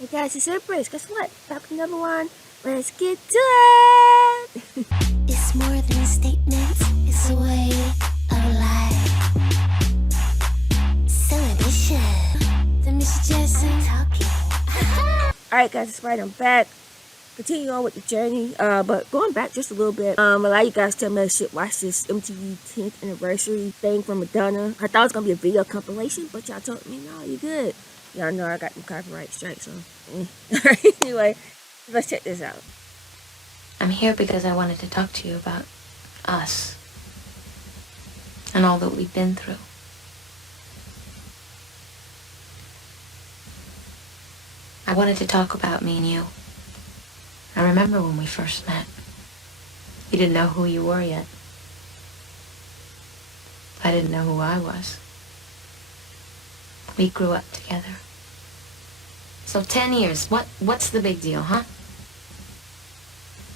Hey guys, it's Empress. Guess what? Back with another one. Let's get to it. It's more than a statement, it's a way of life. Celebration. The Miss Jessie talking. Alright guys, it's right. I'm back. Continue on with the journey. But going back just a little bit. A lot of you guys tell me I should watch this MTV 10th anniversary thing from Madonna. I thought it was gonna be a video compilation, but y'all told me no, you good. Y'all know I got them copyright strikes, so Alright, anyway, let's check this out. I'm here because I wanted to talk to you about us and all that we've been through. I wanted to talk about me and you. I remember when we first met. You didn't know who you were yet. I didn't know who I was. We grew up together. So 10 years, what's the big deal, huh?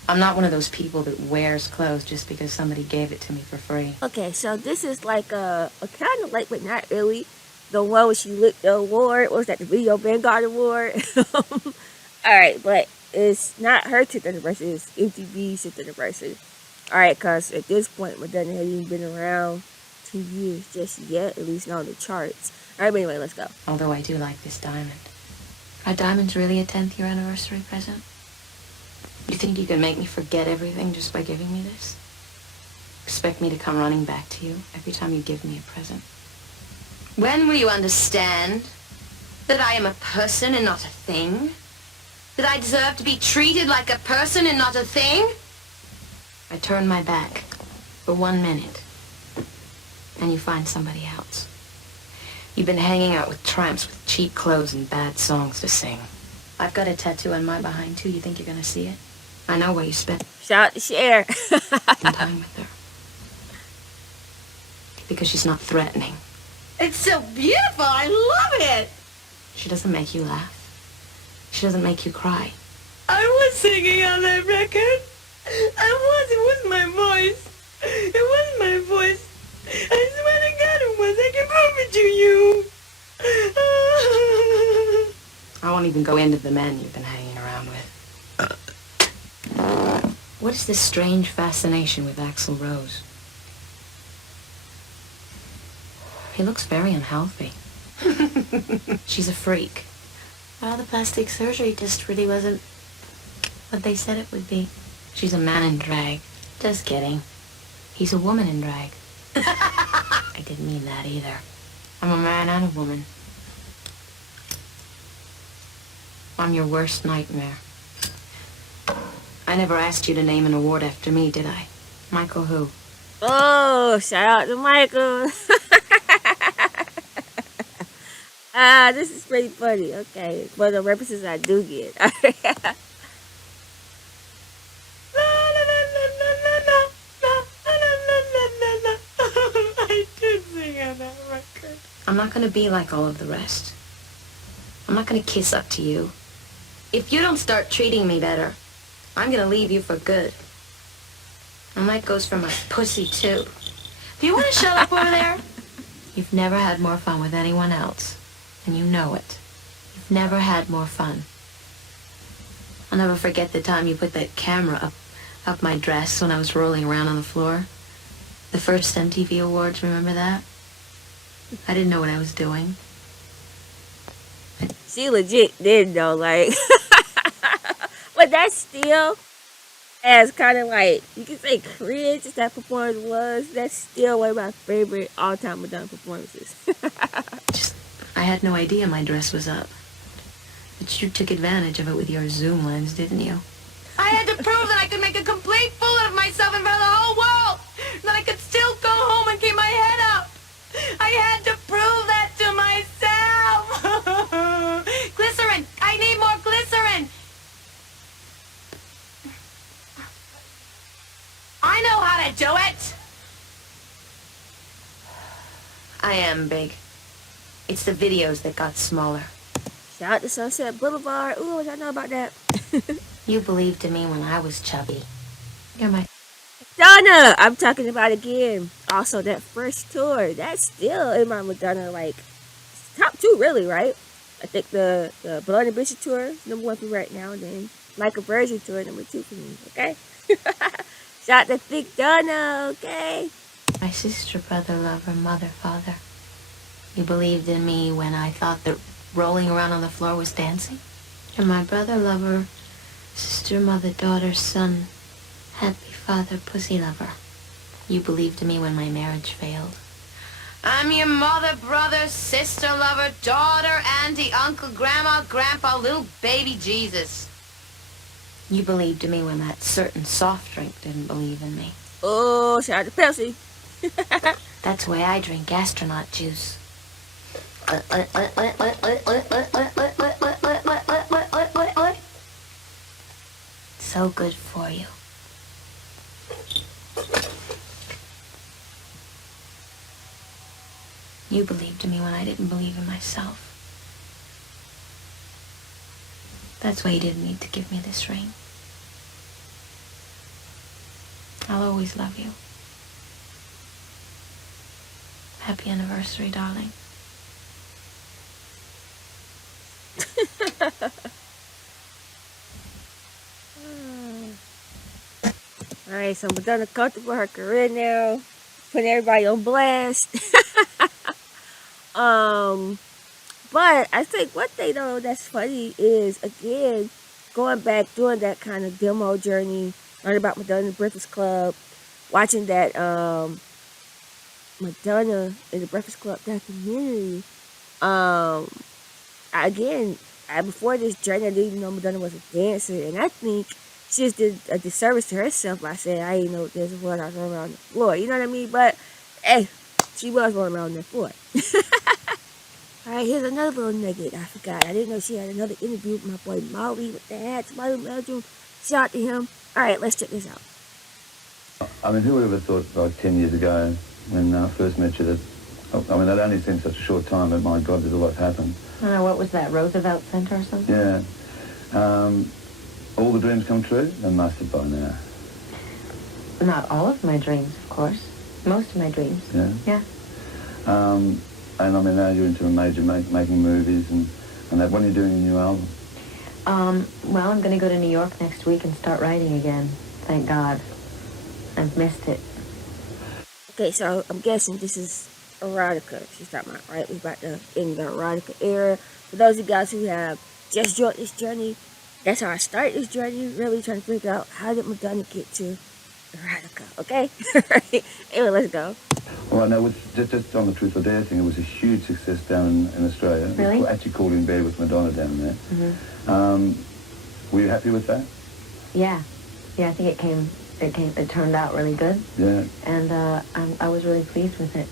I'm not one of those people that wears clothes just because somebody gave it to me for free. Okay, so this is like a kind of like, but not really. The one where she lit the award. What was that, the Video Vanguard Award? Alright, but it's not her 10th anniversary, it's MTV's 10th anniversary. Alright, because at this point, Madonna hasn't even been around 2 years just yet, at least not on the charts. Alright, but anyway, let's go. Although I do like this diamond. Are diamonds really a 10th year anniversary present? You think you can make me forget everything just by giving me this? Expect me to come running back to you every time you give me a present? When will you understand that I am a person and not a thing? That I deserve to be treated like a person and not a thing? I turn my back for 1 minute, and you find somebody else. You've been hanging out with tramps with cheap clothes and bad songs to sing. I've got a tattoo on my behind, too. You think you're gonna see it? I know where you spent Shout out to Cher. time with her. Because she's not threatening. It's so beautiful. I love it. She doesn't make you laugh. She doesn't make you cry. I was singing on that record. It was my voice. It was my voice. I swear to God it was. I can prove it to you. I won't even go into the men you've been hanging around with. What is this strange fascination with Axl Rose? He looks very unhealthy. She's a freak. Well, the plastic surgery just really wasn't what they said it would be. She's a man in drag. Just kidding. He's a woman in drag. I didn't mean that either. I'm a man and a woman. I'm your worst nightmare. I never asked you to name an award after me, did I? Michael who? Oh, shout out to Michael. This is pretty funny. Okay, but the references I do get. I did sing on that record. I'm not gonna be like all of the rest. I'm not gonna kiss up to you. If you don't start treating me better, I'm gonna leave you for good. And that goes for my pussy, too. Do you want to shut up over there? You've never had more fun with anyone else, and you know it. You've never had more fun. I'll never forget the time you put that camera up my dress when I was rolling around on the floor. The first MTV Awards, remember that? I didn't know what I was doing. She legit did though, like. But that's still, as kind of like, you can say cringe as that performance was, that's still one of my favorite all-time Madonna performances. I had no idea my dress was up. But you took advantage of it with your zoom lens, didn't you? I had to prove that I could make a complete fool of myself in front of the whole world. That I could still go home and keep my head up. I had to prove that to myself. Glycerin. I need more glycerin. I know how to do it. I am big. It's the videos that got smaller. Shout out to Sunset Boulevard. Ooh, what y'all know about that? You believed in me when I was chubby. You're my... Madonna! I'm talking about again. Also, that first tour, that's still in my Madonna, like, top 2 really, right? I think the Blood Ambition tour is #1 for me right now, and then Like a Virgin tour #2 for me. Okay. Shout out to Thick Donna. Okay. My sister, brother, lover, mother, father. You believed in me when I thought that rolling around on the floor was dancing? You're my brother, lover, sister, mother, daughter, son, happy father, pussy lover. You believed in me when my marriage failed. I'm your mother, brother, sister, lover, daughter, auntie, uncle, grandma, grandpa, little baby Jesus. You believed in me when that certain soft drink didn't believe in me. Oh, shout out to Pepsi. That's why I drink astronaut juice. So good for you. You believed in me when I didn't believe in myself. That's why you didn't need to give me this ring. I'll always love you. Happy anniversary, darling. Alright, so Madonna comfortable her career now. Putting everybody on blast. But I think one thing though that's funny is, again, going back doing that kind of demo journey, learning about Madonna in the Breakfast Club, watching that Madonna in the Breakfast Club documentary. Again, before this journey, I didn't even know Madonna was a dancer, and I think she just did a disservice to herself by saying, I didn't know what this was, I was rolling around the floor. You know what I mean? But hey, she was rolling around the floor. Alright, here's another little nugget I forgot. I didn't know she had another interview with my boy Molly with the hats. Molly Meldrum. Shout out to him. Alright, let's check this out. I mean, who would have ever thought, like 10 years ago, when I first met you, that, I mean, that only seemed such a short time, but my God, there's a lot happened. What was that, Roosevelt Center or something? Yeah. All the dreams come true? They must have by now. Not all of my dreams, of course. Most of my dreams. Yeah? Yeah. And I mean, now you're into major making movies and that. When are you doing a new album? Well, I'm going to go to New York next week and start writing again. Thank God. I've missed it. Okay, so I'm guessing this is erotica she's talking about, right? We're about to end the erotica era. For those of you guys who have just joined this journey, that's how I started this journey, really trying to figure out how did Madonna get to erotica, okay? Anyway, let's go. Well, no, just on the Truth or Dare thing, it was a huge success down in Australia. Really? It was actually called In Bed with Madonna down there. Mm-hmm. Were you happy with that? Yeah. Yeah, I think it turned out really good. Yeah. And I was really pleased with it.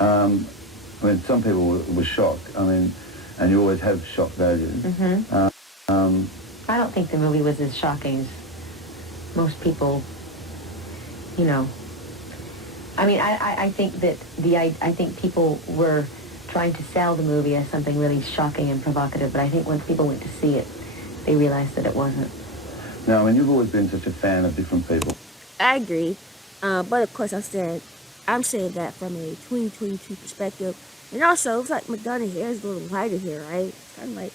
I mean, some people were shocked. I mean, and you always have shock value. Mm-hmm. I don't think the movie was as shocking as most people, you know. I mean, I think that I think people were trying to sell the movie as something really shocking and provocative, but I think once people went to see it, they realized that it wasn't. Now, I mean, you've always been such a fan of different people. I agree. But of course, I'm saying that from a 2022 perspective. And also, it's like Madonna hair is a little lighter here, right? It's kind of like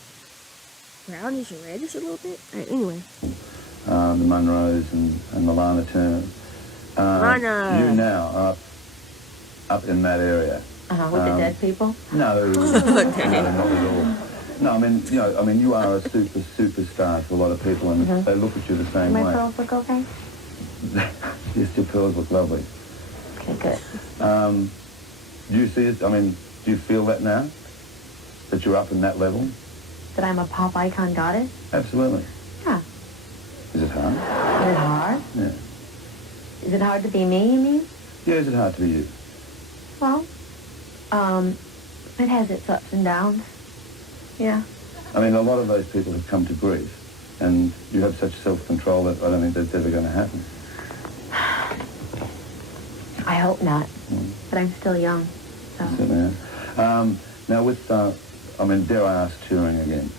brownish or reddish a little bit. All right, anyway. The Monroes and Milana Turner. Lana. You now are up in that area. With the dead people? No, no, not at all. No, I mean, you are a superstar to a lot of people, and they look at you the same way. My pearls look okay? Yes, your pearls look lovely. Okay, good. Do you see it? I mean, do you feel that now? That you're up in that level? That I'm a pop icon goddess? Absolutely. Yeah. Is it hard? Is it hard? Yeah. Is it hard to be me, you mean? Yeah, is it hard to be you? Well, it has its ups and downs. Yeah. I mean, a lot of those people have come to grief, and you have such self-control that I don't think that's ever going to happen. I hope not. But I'm still young, so. Now with, I mean, dare I ask, touring again?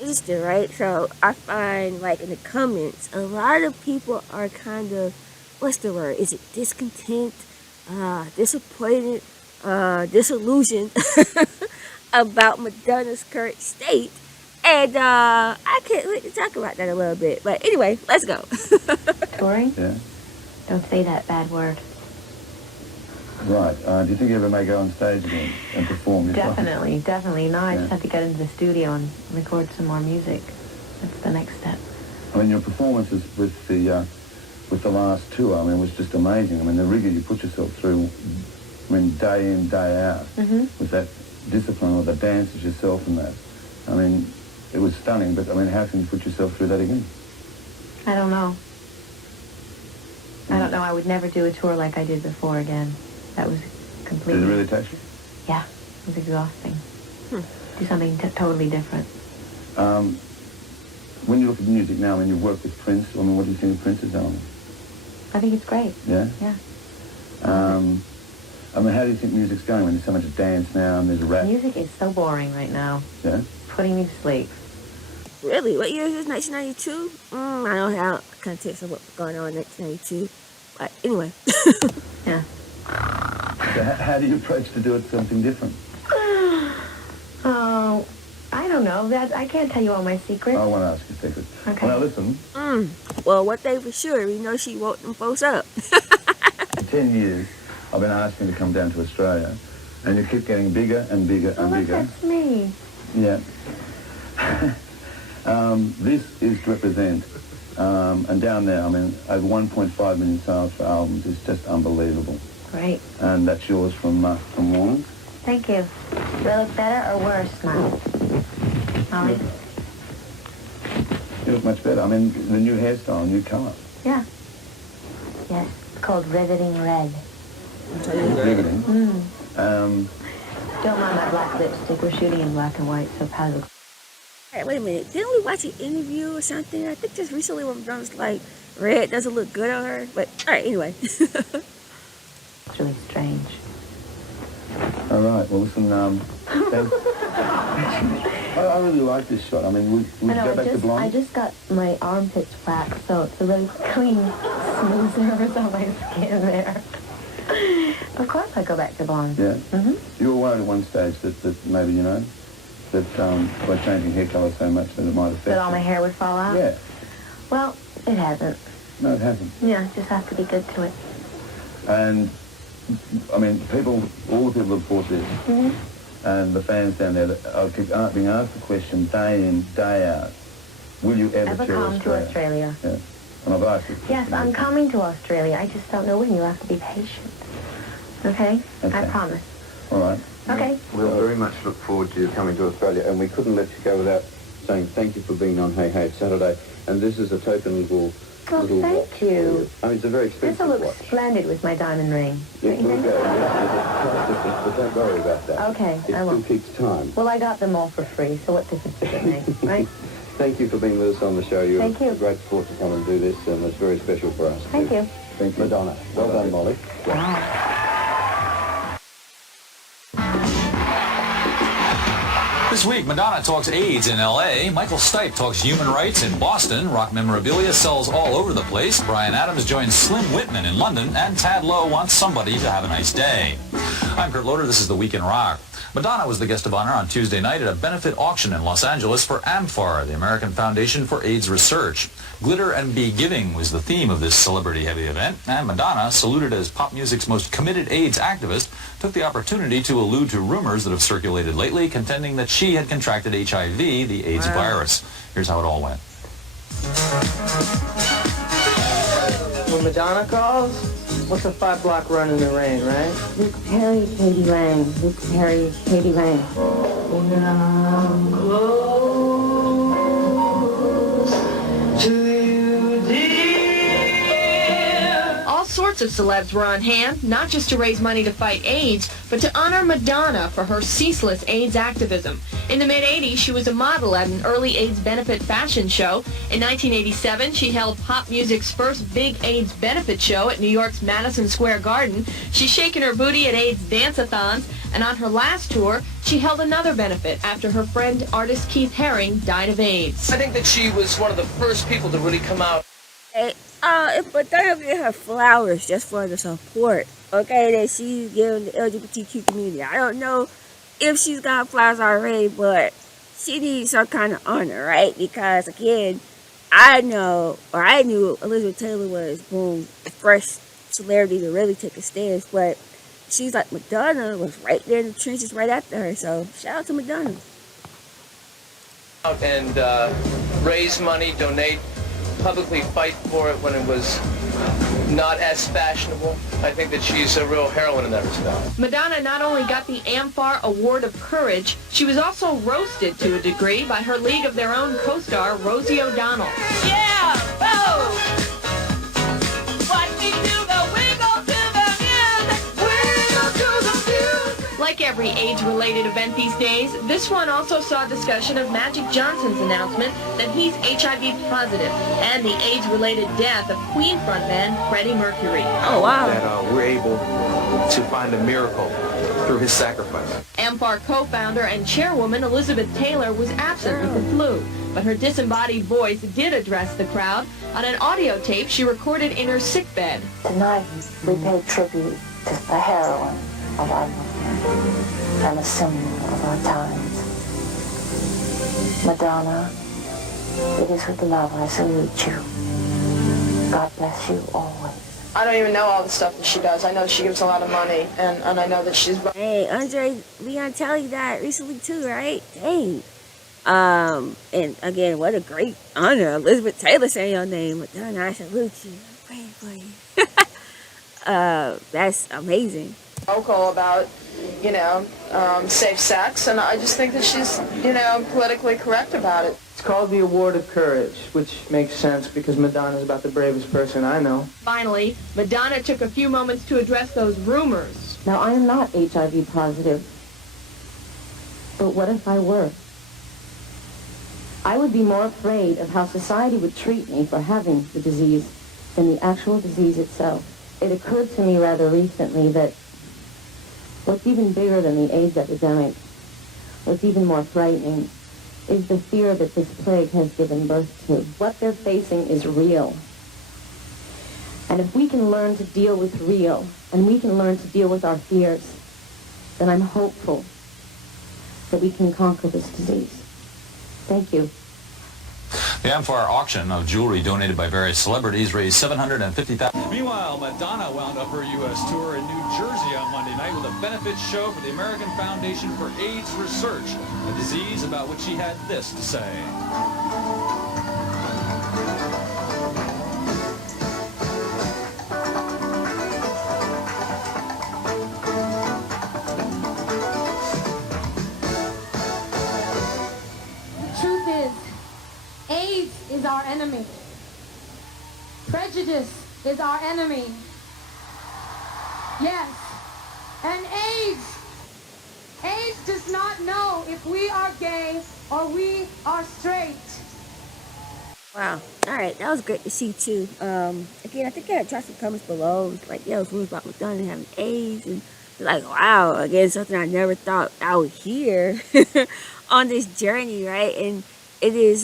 Easter, right? So I find, like, in the comments, a lot of people are kind of, what's the word? Is it discontent? Disappointed? Disillusioned? about Madonna's current state. And I can't wait to talk about that a little bit. But anyway, let's go. Touring? Yeah. Don't say that bad word. Right. Do you think you ever may go on stage again and perform yourself? Definitely. Now I Yeah. just have to get into the studio and record some more music. That's the next step. I mean, your performances with the last tour, I mean, was just amazing. I mean, the rigor you put yourself through, I mean, day in, day out, with that discipline or the dances yourself and that. I mean, it was stunning, but I mean, how can you put yourself through that again? I don't know. I would never do a tour like I did before again. That was completely... Did it really touch you? Yeah, it was exhausting. Do something totally different. When you look at music now, I mean, you work with Prince. I mean, what do you think of Prince's album? I think it's great. Yeah? Yeah. I mean, how do you think music's going when there's so much dance now and there's rap? Music is so boring right now. Yeah? Putting me to sleep. Really? What year is this? 1992? I don't have context of what's going on in 1992. But anyway. Yeah. So how do you approach to do it something different? Oh, I don't know. I can't tell you all my secrets. I want to ask you a secret. Okay. Well, now listen, Well, one thing for sure, we know she woke them folks up. for 10 years, I've been asking you to come down to Australia, and you keep getting bigger and bigger and Look, bigger. that's me. Yeah. This is to represent, and down there, I mean, over 1.5 million sales for albums is just unbelievable. Great. And that's yours from Warren. Thank you. Do I look better or worse now? Molly? You look much better. I mean, the new hairstyle, new colour. Yeah. Yes, it's called riveting red. Riveting. Don't mind my black lipstick. We're shooting in black and white, so powder. Hey, wait a minute. Didn't we watch an interview or something? I think just recently when Madonna was like, red doesn't look good on her. But, all right, anyway. It's really strange. All right. Well, listen, thanks. I really like this shot. I mean, we go back to blonde. I just got my armpits waxed, so it's a really clean, smooth surface on my skin there. Of course I go back to blonde. Yeah. You were worried at one stage that maybe, you know, that by changing hair colour so much that it might affect That all my you. hair would fall out? Yeah. Well, it hasn't. No, it hasn't. Yeah, just have to be good to it. And, I mean, all the people that bought this, and the fans down there that are being asked the question day in, day out, will you ever tour come to Australia? Yeah. And I've asked you. Yes, I'm coming to Australia. I just don't know when. You'll have to be patient. Okay? I promise. All right. Okay. We'll very much look forward to you coming to Australia, and we couldn't let you go without saying thank you for being on Hey Hey Saturday. And this is a token little Well, thank watch. you. I mean, it's a very This expensive will look watch. splendid with my diamond ring. It will go. But don't worry about that. Okay, It I still won't. keeps time. Well, I got them all for free, so what difference does it make, right? Thank you for being with us on the show. You're Thank you. a great sport to come and do this, and it's very special for us. Thank you. Thank you. Madonna. Well done, Molly. Wow. This week, Madonna talks AIDS in L.A., Michael Stipe talks human rights in Boston, rock memorabilia sells all over the place, Bryan Adams joins Slim Whitman in London, and Tad Lowe wants somebody to have a nice day. I'm Kurt Loder, this is The Week in Rock. Madonna was the guest of honor on Tuesday night at a benefit auction in Los Angeles for AMFAR, the American Foundation for AIDS Research. Glitter and Be Giving was the theme of this celebrity-heavy event, and Madonna, saluted as pop music's most committed AIDS activist, took the opportunity to allude to rumors that have circulated lately, contending that she had contracted HIV, the AIDS virus. Here's how it all went. When Madonna calls, what's a 5-block run in the rain, right? Luke Perry, Katie Lang. Luke Perry, Katie Lang. All sorts of celebs were on hand, not just to raise money to fight AIDS, but to honor Madonna for her ceaseless AIDS activism. In the mid-'80s, she was a model at an early AIDS benefit fashion show. In 1987, she held pop music's first big AIDS benefit show at New York's Madison Square Garden. She's shaken her booty at AIDS dance-a-thons, and on her last tour, she held another benefit after her friend artist Keith Haring died of AIDS. I think that she was one of the first people to really come out. Hey, if Madonna give her flowers just for the support, okay, that she's giving the LGBTQ community. I don't know if she's got flowers already, but she needs some kind of honor, right? Because again, I know, or I knew Elizabeth Taylor was, boom, the first celebrity to really take a stance, but she's like, Madonna was right there in the trenches right after her, so shout out to Madonna. And raise money, donate, publicly fight for it when it was not as fashionable. I think that she's a real heroine in that respect. Madonna not only got the AMFAR Award of Courage, she was also roasted to a degree by her League of Their Own co-star, Rosie O'Donnell. Yeah! Oh! What we do, the wiggle to the music, wiggle to the music. Like every age-related event these days, this one also saw discussion of Magic Johnson's announcement that he's HIV positive and the age-related death of Queen frontman Freddie Mercury. Oh, wow. That we're able to find a miracle through his sacrifice. AMFAR co-founder and chairwoman Elizabeth Taylor was absent with the flu, but her disembodied voice did address the crowd on an audio tape she recorded in her sickbed. Tonight, we pay tribute to the heroine of our movement and a symbol of our times. Madonna, it is with love I salute you. God bless you always. I don't even know all the stuff that she does. I know she gives a lot of money, and I know that she's... Hey, Andre Leon Talley died recently too, right? Dang. And again, what a great honor. Elizabeth Taylor saying your name. Madonna, I salute you. I'm praying for you. That's amazing. vocal about, safe sex, and I just think that she's, politically correct about it. It's called the Award of Courage, which makes sense because Madonna's about the bravest person I know. Finally, Madonna took a few moments to address those rumors. Now, I am not HIV positive, but what if I were? I would be more afraid of how society would treat me for having the disease than the actual disease itself. It occurred to me rather recently that what's even bigger than the AIDS epidemic, what's even more frightening, is the fear that this plague has given birth to. What they're facing is real. And if we can learn to deal with real, and we can learn to deal with our fears, then I'm hopeful that we can conquer this disease. Thank you. The AMFAR auction of jewelry donated by various celebrities raised $750,000. Meanwhile, Madonna wound up her U.S. tour in New Jersey on Monday night with a benefit show for the American Foundation for AIDS Research, a disease about which she had this to say. The truth is, AIDS is our enemy. Prejudice is our enemy. Yes. And AIDS does not know if we are gay or we are straight. Wow. Alright, that was great to see too. Again, I think I had tried some comments below. It's like, yeah, it was rumors about Madonna having AIDS, and like, wow, again, something I never thought I would hear on this journey, right? And it is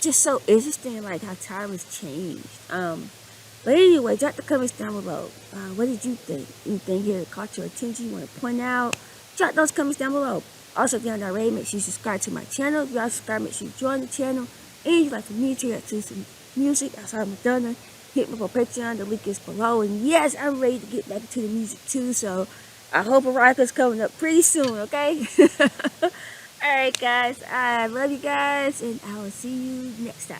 just so interesting, like how time has changed. But anyway, drop the comments down below. What did you think? Anything here that caught your attention you want to point out? Drop those comments down below. Also, if you're not already, make sure you subscribe to my channel. If you are subscribed, make sure you join the channel. And if you like the music, to some music outside of Madonna, hit me up on Patreon. The link is below. And yes, I'm ready to get back into the music too. So I hope Arica's coming up pretty soon, okay? Alright guys, I love you guys, and I will see you next time.